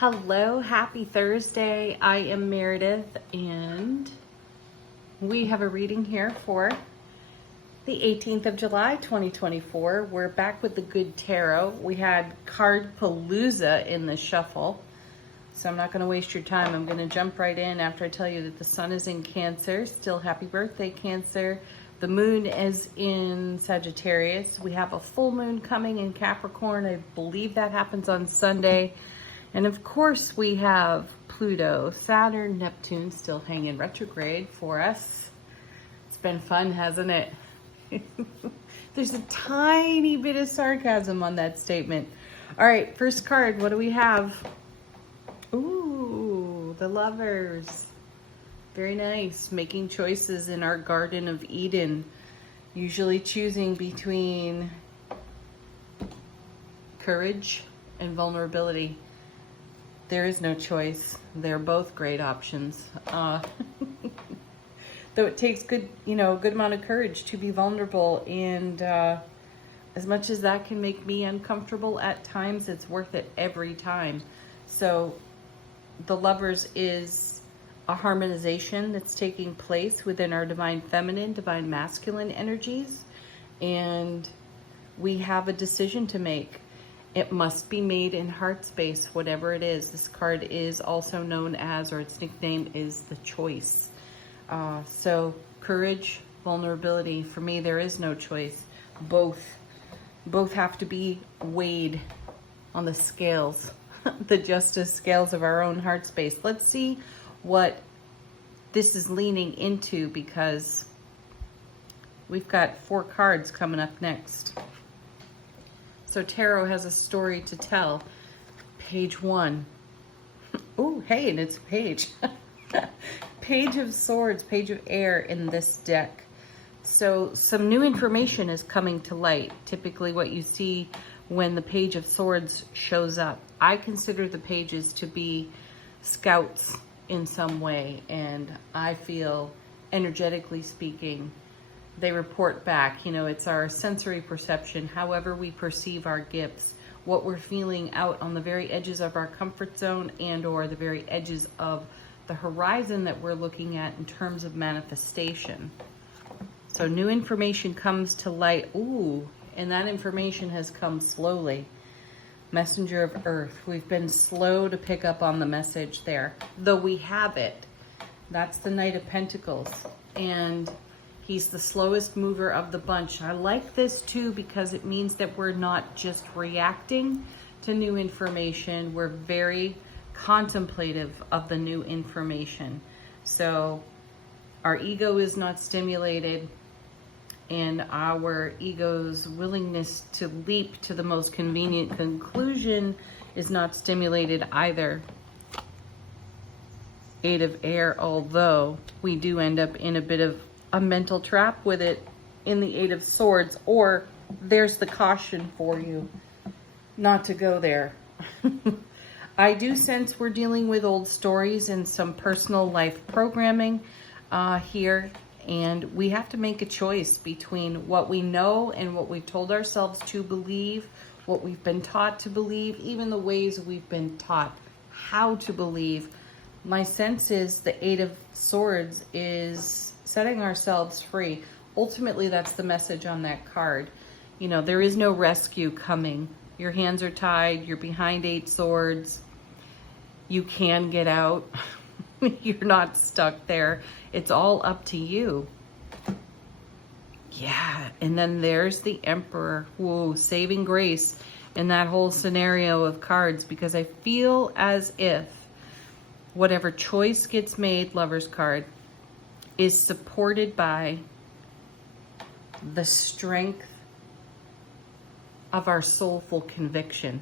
Hello, happy Thursday. I am Meredith, and we have a reading here for the 18th of July, 2024. We're back with the Good Tarot. We had Card Palooza in the shuffle, so I'm not going to waste your time. I'm going to jump right in after I tell you that the sun is in Cancer. Still happy birthday, Cancer. The moon is in Sagittarius. We have a full moon coming in Capricorn. I believe that happens on Sunday. And of course we have Pluto, Saturn, Neptune still hanging retrograde for us. It's been fun, hasn't it? There's a tiny bit of sarcasm on that statement. All right, first card, what do we have? Ooh, the Lovers. Very nice, making choices in our Garden of Eden. Usually choosing between courage and vulnerability. There is no choice. They're both great options. Though it takes a good amount of courage to be vulnerable, and as much as that can make me uncomfortable at times, it's worth it every time. So the Lovers is a harmonization that's taking place within our divine feminine, divine masculine energies, and we have a decision to make. It must be made in heart space, whatever it is. This card is also known as, or its nickname is, the Choice. So courage, vulnerability. For me, there is no choice. Both have to be weighed on the scales, the justice scales of our own heart space. Let's see what this is leaning into, because we've got 4 cards coming up next. So tarot has a story to tell. Page 1. Oh, hey, and it's a page. Page of Swords, Page of Air in this deck. So some new information is coming to light. Typically what you see when the Page of Swords shows up. I consider the pages to be scouts in some way, and I feel, energetically speaking, they report back. It's our sensory perception, however we perceive our gifts, what we're feeling out on the very edges of our comfort zone and or the very edges of the horizon that we're looking at in terms of manifestation. So new information comes to light. Ooh, and that information has come slowly. Messenger of Earth. We've been slow to pick up on the message there, though we have it. That's the Knight of Pentacles, and he's the slowest mover of the bunch. I like this too because it means that we're not just reacting to new information. We're very contemplative of the new information. So our ego is not stimulated, and our ego's willingness to leap to the most convenient conclusion is not stimulated either. 8 of Air, although we do end up in a bit of a mental trap with it in the 8 of Swords, or there's the caution for you not to go there. I do sense we're dealing with old stories and some personal life programming here, and we have to make a choice between what we know and what we've told ourselves to believe, what we've been taught to believe, even the ways we've been taught how to believe. My sense is the 8 of Swords is setting ourselves free. Ultimately, that's the message on that card. There is no rescue coming. Your hands are tied. You're behind 8 swords. You can get out. You're not stuck there. It's all up to you. Yeah, and then there's the Emperor. Whoa, saving grace in that whole scenario of cards, because I feel as if whatever choice gets made, Lover's card, is supported by the strength of our soulful conviction.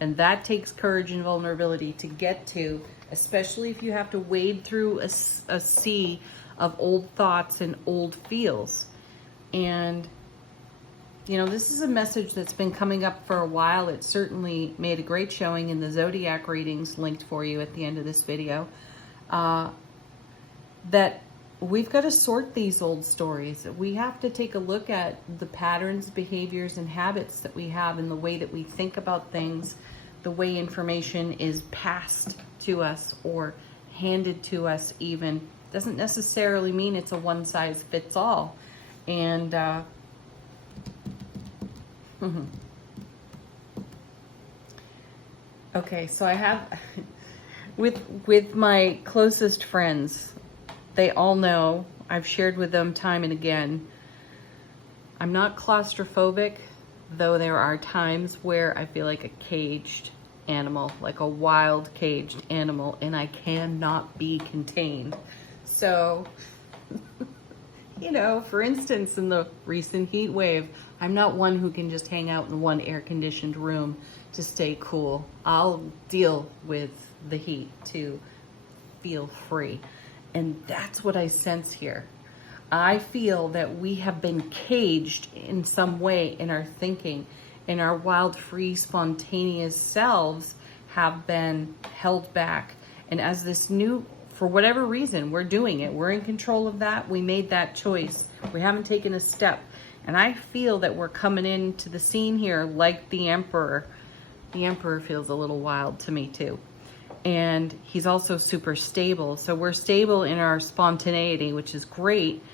And that takes courage and vulnerability to get to, especially if you have to wade through a sea of old thoughts and old feels. And, this is a message that's been coming up for a while. It certainly made a great showing in the Zodiac readings linked for you at the end of this video. That we've got to sort these old stories. We have to take a look at the patterns, behaviors, and habits that we have in the way that we think about things, the way information is passed to us or handed to us even doesn't necessarily mean it's a one size fits all. And okay, so I have with my closest friends, they all know, I've shared with them time and again, I'm not claustrophobic, though there are times where I feel like a caged animal, like a wild caged animal, and I cannot be contained. So, you know, for instance, in the recent heat wave, I'm not one who can just hang out in one air-conditioned room to stay cool. I'll deal with the heat to feel free. And that's what I sense here. I feel that we have been caged in some way in our thinking, and our wild, free, spontaneous selves have been held back. And as this new, for whatever reason, we're doing it. We're in control of that. We made that choice. We haven't taken a step. And I feel that we're coming into the scene here like the Emperor. The Emperor feels a little wild to me too. And he's also super stable. So we're stable in our spontaneity, which is great.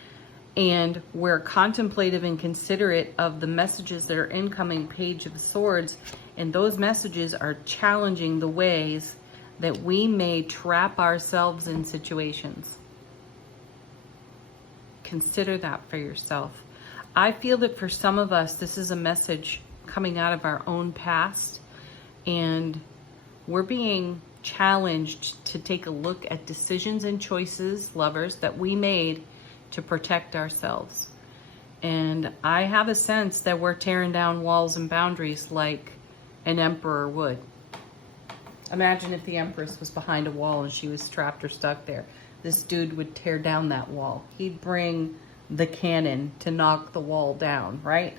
And we're contemplative and considerate of the messages that are incoming Page of Swords. And those messages are challenging the ways that we may trap ourselves in situations. Consider that for yourself. I feel that for some of us, this is a message coming out of our own past, and we're being challenged to take a look at decisions and choices, lovers, that we made to protect ourselves. And I have a sense that we're tearing down walls and boundaries like an emperor would. Imagine if the Empress was behind a wall and she was trapped or stuck there. This dude would tear down that wall. He'd bring the cannon to knock the wall down, right?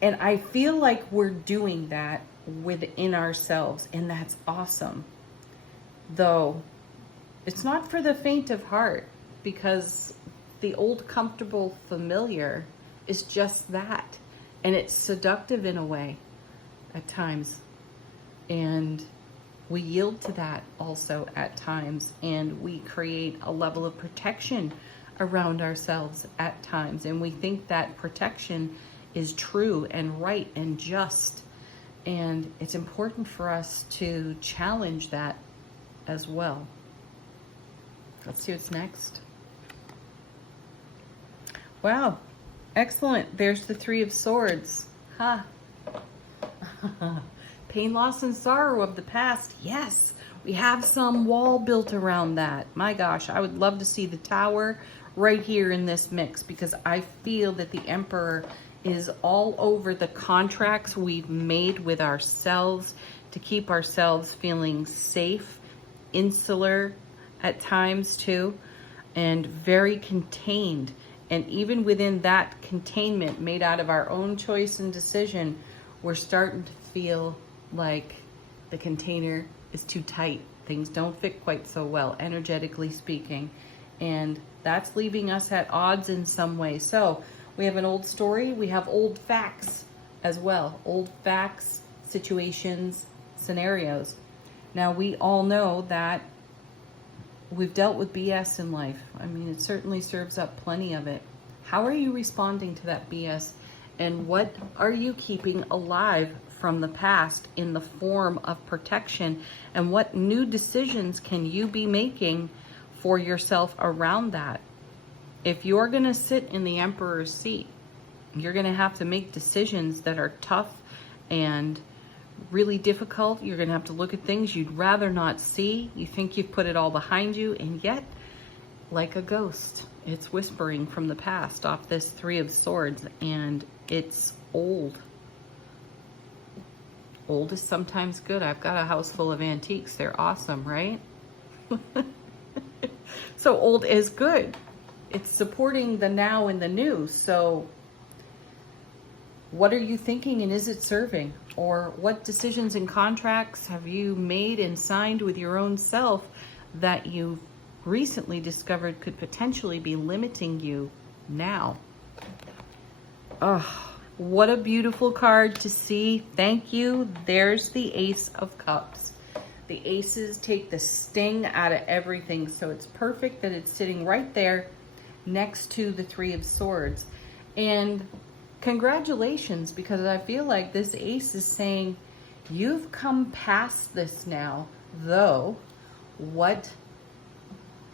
And I feel like we're doing that within ourselves, and that's awesome. Though it's not for the faint of heart, because the old comfortable familiar is just that, and it's seductive in a way at times, and we yield to that also at times, and we create a level of protection around ourselves at times, and we think that protection is true and right and just, and it's important for us to challenge that as well. Let's see what's next. Wow, excellent. There's the Three of Swords. Ha. Pain, loss, and sorrow of the past. Yes, we have some wall built around that. My gosh, I would love to see the Tower right here in this mix, because I feel that the Emperor is all over the contracts we've made with ourselves to keep ourselves feeling safe, insular at times too, and very contained. And even within that containment made out of our own choice and decision, we're starting to feel like the container is too tight. Things don't fit quite so well, energetically speaking. And that's leaving us at odds in some way. So we have an old story, we have old facts as well. Old facts, situations, scenarios. Now we all know that we've dealt with BS in life. I mean, it certainly serves up plenty of it. How are you responding to that BS? And what are you keeping alive from the past in the form of protection? And what new decisions can you be making for yourself around that? If you're going to sit in the Emperor's seat, you're going to have to make decisions that are tough and really difficult. You're going to have to look at things you'd rather not see. You think you've put it all behind you, and yet, like a ghost, it's whispering from the past off this Three of Swords, and it's old. Old is sometimes good. I've got a house full of antiques. They're awesome, right? So old is good. It's supporting the now and the new. So what are you thinking, and is it serving? Or what decisions and contracts have you made and signed with your own self that you've recently discovered could potentially be limiting you now? Oh, What a beautiful card to see. Thank you. There's the Ace of Cups. The aces take the sting out of everything, so it's perfect that it's sitting right there next to the Three of Swords. And congratulations, because I feel like this ace is saying you've come past this now, though what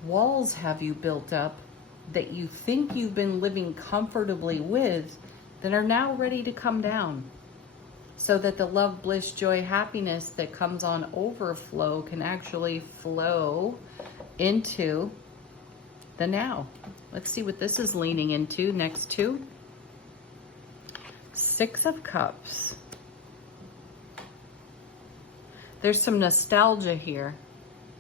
walls have you built up that you think you've been living comfortably with that are now ready to come down, so that the love, bliss, joy, happiness that comes on overflow can actually flow into the now. Let's see what this is leaning into next to. Six of Cups. There's some nostalgia here.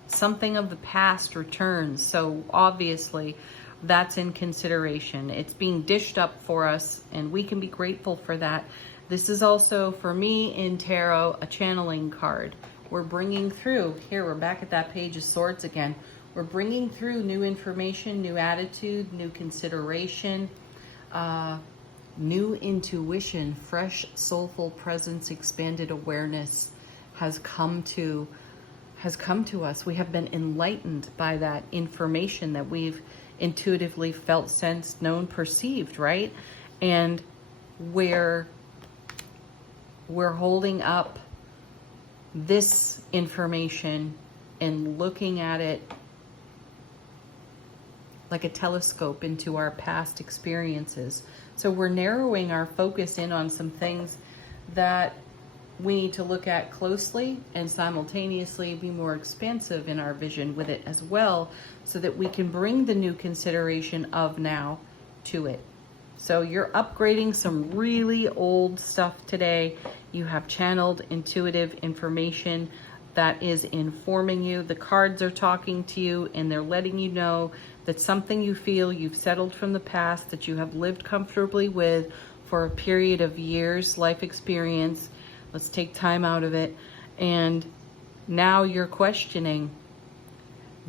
Something of the past returns. So obviously that's in consideration. It's being dished up for us, and we can be grateful for that. This is also, for me in tarot, a channeling card. We're bringing through, here we're back at that Page of Swords again. We're bringing through new information, new attitude, new consideration, new intuition, fresh soulful presence, expanded awareness has come to us. We have been enlightened by that information that we've intuitively felt, sensed, known, perceived, right? And we're holding up this information and looking at it like a telescope into our past experiences. So we're narrowing our focus in on some things that we need to look at closely, and simultaneously be more expansive in our vision with it as well, so that we can bring the new consideration of now to it. So you're upgrading some really old stuff today. You have channeled intuitive information that is informing you. The cards are talking to you, and they're letting you know that something you feel you've settled from the past, that you have lived comfortably with for a period of years, life experience. Let's take time out of it. And now you're questioning,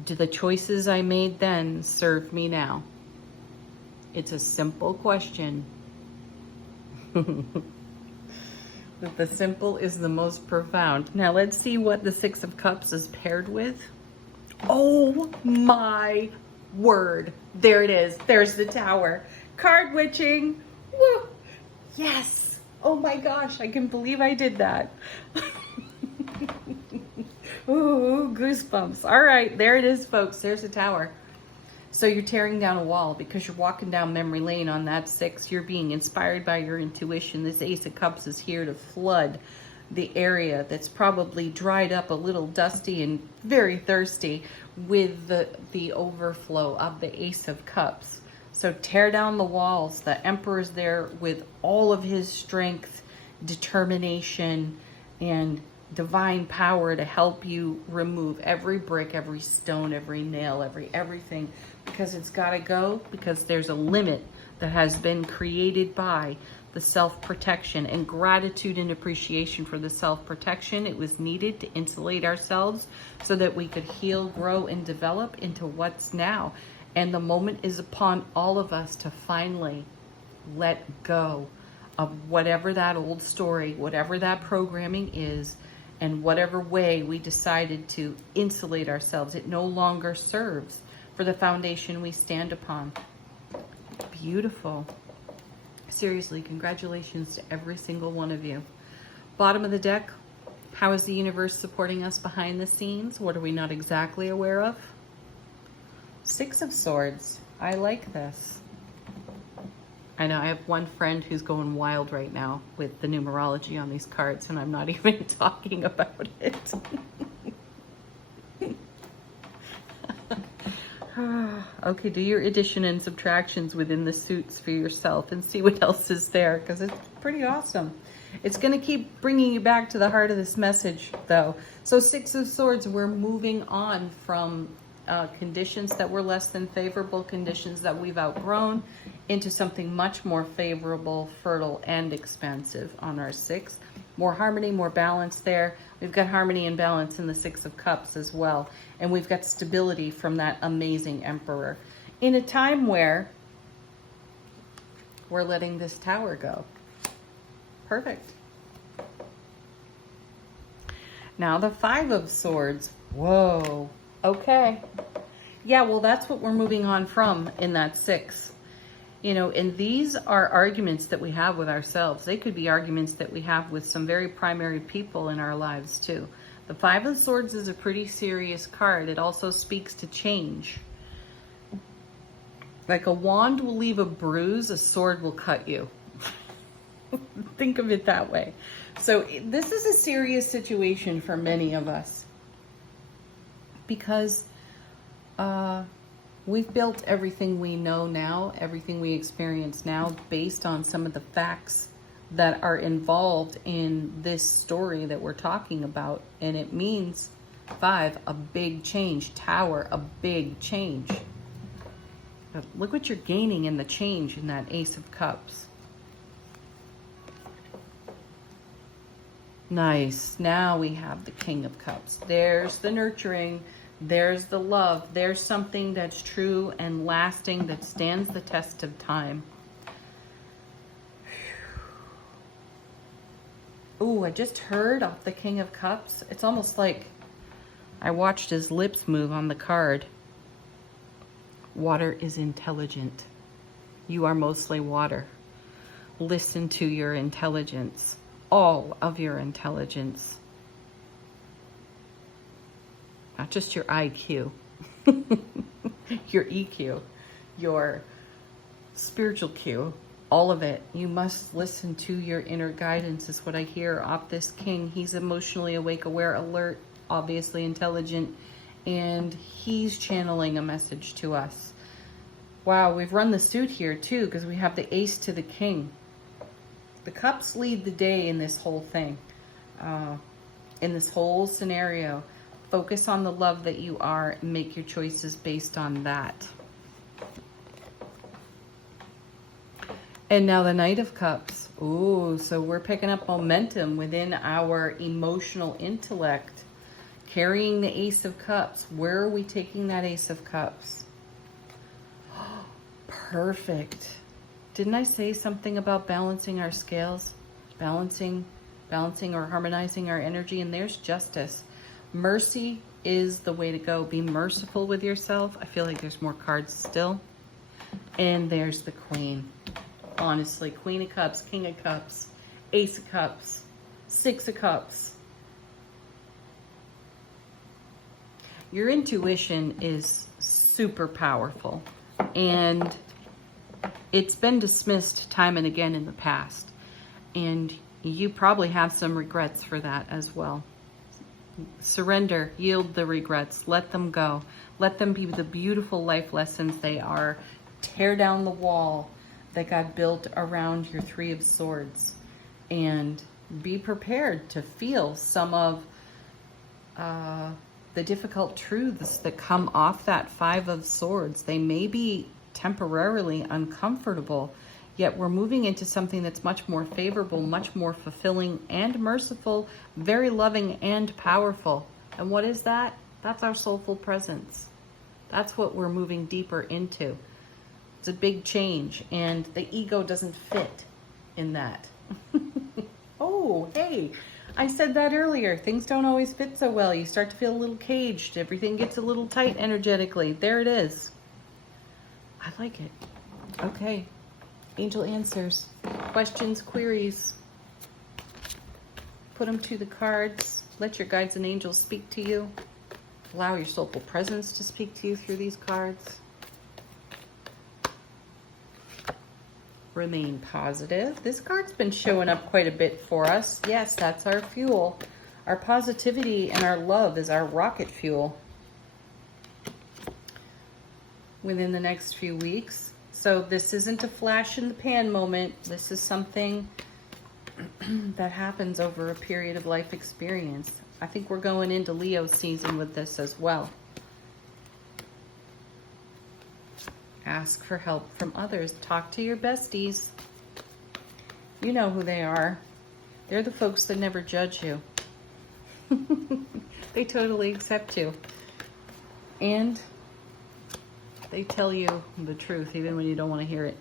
do the choices I made then serve me now? It's a simple question. But the simple is the most profound. Now let's see what the Six of Cups is paired with. Oh my word. There it is. There's the Tower. Card witching. Woo. Yes. Oh my gosh, I can believe I did that. Ooh, goosebumps. All right, there it is, folks. There's the Tower. So you're tearing down a wall because you're walking down memory lane on that six. You're being inspired by your intuition. This Ace of Cups is here to flood the area that's probably dried up a little dusty and very thirsty with the overflow of the Ace of Cups. So tear down the walls. The Emperor's there with all of his strength, determination, and divine power to help you remove every brick, every stone, every nail, everything, because it's got to go, because there's a limit that has been created by the self-protection, and gratitude and appreciation for the self-protection. It was needed to insulate ourselves so that we could heal, grow, and develop into what's now. And the moment is upon all of us to finally let go of whatever that old story, whatever that programming is, and whatever way we decided to insulate ourselves. It no longer serves for the foundation we stand upon. Beautiful. Seriously, congratulations to every single one of you. Bottom of the deck, how is the universe supporting us behind the scenes? What are we not exactly aware of? Six of Swords. I like this. I know I have one friend who's going wild right now with the numerology on these cards, and I'm not even talking about it. Okay, do your addition and subtractions within the suits for yourself and see what else is there, because it's pretty awesome. It's going to keep bringing you back to the heart of this message, though. So Six of Swords, we're moving on from conditions that were less than favorable, conditions that we've outgrown, into something much more favorable, fertile, and expansive on our six. More harmony, more balance there. We've got harmony and balance in the Six of Cups as well. And we've got stability from that amazing Emperor. In a time where we're letting this Tower go. Perfect. Now the Five of Swords. Whoa. Okay. Yeah, well, that's what we're moving on from in that 6. You know, and these are arguments that we have with ourselves. They could be arguments that we have with some very primary people in our lives too. The Five of Swords is a pretty serious card. It also speaks to change. Like a wand will leave a bruise, a sword will cut you. Think of it that way. So this is a serious situation for many of us because we've built everything we know now, everything we experience now, based on some of the facts that are involved in this story that we're talking about. And it means 5, a big change. Tower, a big change. But look what you're gaining in the change in that Ace of Cups. Nice. Now we have the King of Cups. There's the nurturing. There's the love. There's something that's true and lasting that stands the test of time. Ooh, I just heard off the King of Cups. It's almost like I watched his lips move on the card. Water is intelligent. You are mostly water. Listen to your intelligence. All of your intelligence. Not just your IQ. Your EQ. Your spiritual Q. All of it. You must listen to your inner guidance is what I hear off this king. He's emotionally awake, aware, alert, obviously intelligent, and he's channeling a message to us. Wow, we've run the suit here too because we have the ace to the king. The cups lead the day in this whole thing, in this whole scenario. Focus on the love that you are and make your choices based on that. And now the Knight of Cups. Ooh, so we're picking up momentum within our emotional intellect. Carrying the Ace of Cups. Where are we taking that Ace of Cups? Perfect. Didn't I say something about balancing our scales? Balancing or harmonizing our energy? And there's justice. Mercy is the way to go. Be merciful with yourself. I feel like there's more cards still. And there's the Queen. Honestly, Queen of Cups, King of Cups, Ace of Cups, 6 of Cups. Your intuition is super powerful, and it's been dismissed time and again in the past, and you probably have some regrets for that as well. Surrender, yield the regrets, let them go. Let them be the beautiful life lessons they are. Tear down the wall that got built around your 3 of Swords, and be prepared to feel some of the difficult truths that come off that 5 of Swords. They may be temporarily uncomfortable, yet we're moving into something that's much more favorable, much more fulfilling and merciful, very loving and powerful. And what is that? That's our soulful presence. That's what we're moving deeper into. It's a big change, and the ego doesn't fit in that. Oh, hey, I said that earlier. Things don't always fit so well. You start to feel a little caged. Everything gets a little tight energetically. There it is. I like it. Okay. Angel answers. Questions, queries. Put them to the cards. Let your guides and angels speak to you. Allow your soulful presence to speak to you through these cards. Remain positive. This card's been showing up quite a bit for us. Yes, that's our fuel. Our positivity and our love is our rocket fuel within the next few weeks. So this isn't a flash in the pan moment. This is something that happens over a period of life experience. I think we're going into Leo season with this as well. Ask for help from others. Talk to your besties. You know who they are. They're the folks that never judge you. They totally accept you. And they tell you the truth even when you don't want to hear it.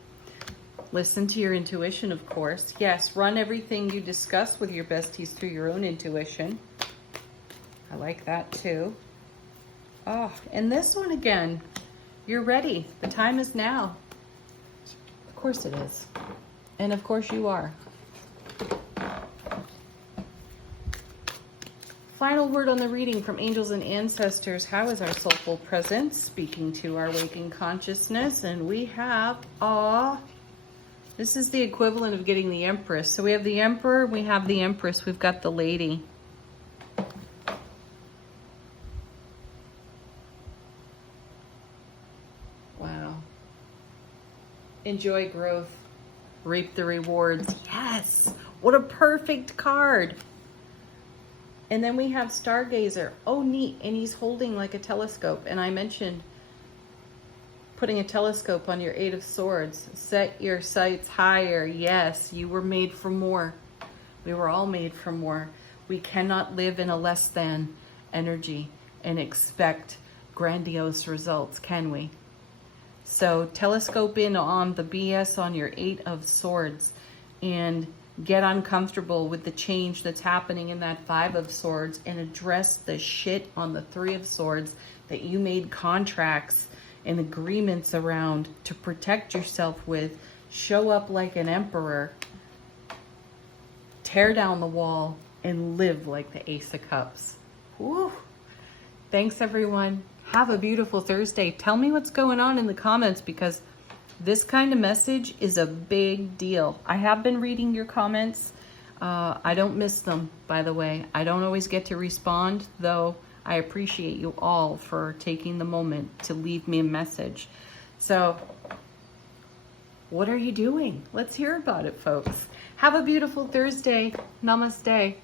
Listen to your intuition, of course. Yes, run everything you discuss with your besties through your own intuition. I like that too. Oh, and this one again, you're ready. The time is now. Of course it is. And of course you are. Final word on the reading from angels and ancestors. How is our soulful presence speaking to our waking consciousness? And we have, this is the equivalent of getting the Empress. So we have the Emperor, we have the Empress, we've got the Lady. Wow. Enjoy growth. Reap the rewards. Yes! What a perfect card! And then we have Stargazer. Oh, neat. And he's holding like a telescope. And I mentioned putting a telescope on your Eight of Swords. Set your sights higher. Yes, you were made for more. We were all made for more. We cannot live in a less than energy and expect grandiose results, can we? So telescope in on the BS on your Eight of Swords and get uncomfortable with the change that's happening in that Five of Swords and address the shit on the Three of Swords that you made contracts and agreements around to protect yourself with. Show up like an emperor, tear down the wall, and live like the Ace of Cups. Woo. Thanks, everyone. Have a beautiful Thursday. Tell me what's going on in the comments, because this kind of message is a big deal. I have been reading your comments. I don't miss them, by the way. I don't always get to respond, though I appreciate you all for taking the moment to leave me a message. So, what are you doing? Let's hear about it, folks. Have a beautiful Thursday. Namaste.